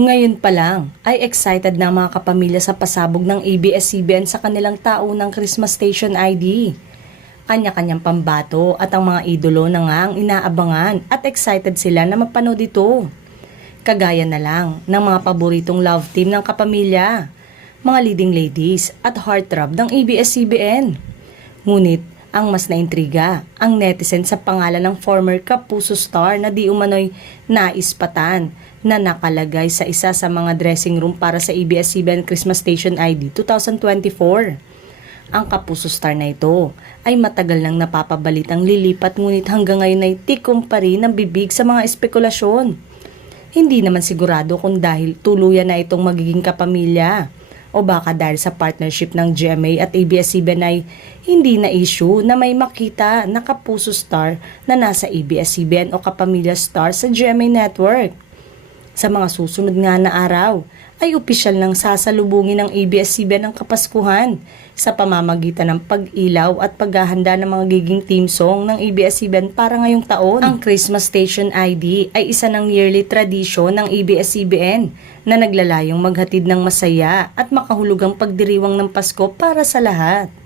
Ngayon pa lang ay excited na ang mga kapamilya sa pasabog ng ABS-CBN sa kanilang taunang Christmas Station ID. Kanya-kanyang pambato at ang mga idolo na nga ang inaabangan at excited sila na mapanood ito. Kagaya na lang ng mga paboritong love team ng kapamilya, mga leading ladies at heartthrob ng ABS-CBN. Ngunit ang mas naintriga ang netizen sa pangalan ng former Kapuso star na di umano'y naispatan na nakalagay sa isa sa mga dressing room para sa ABS-CBN Christmas Station ID 2024. Ang Kapuso star na ito ay matagal nang napapabalitang lilipat ngunit hanggang ngayon ay tikom pa rin ang bibig sa mga espekulasyon. Hindi naman sigurado kung dahil tuluyan na itong magiging kapamilya o baka dahil sa partnership ng GMA at ABS-CBN ay hindi na issue na may makita na Kapuso star na nasa ABS-CBN o kapamilya star sa GMA Network. Sa mga susunod nga na araw ay opisyal nang sasalubungin ng ABS-CBN ang Kapaskuhan sa pamamagitan ng pag-ilaw at paghahanda ng mga giging team song ng ABS-CBN para ngayong taon. Ang Christmas Station ID ay isa ng yearly tradisyon ng ABS-CBN na naglalayong maghatid ng masaya at makahulugang pagdiriwang ng Pasko para sa lahat.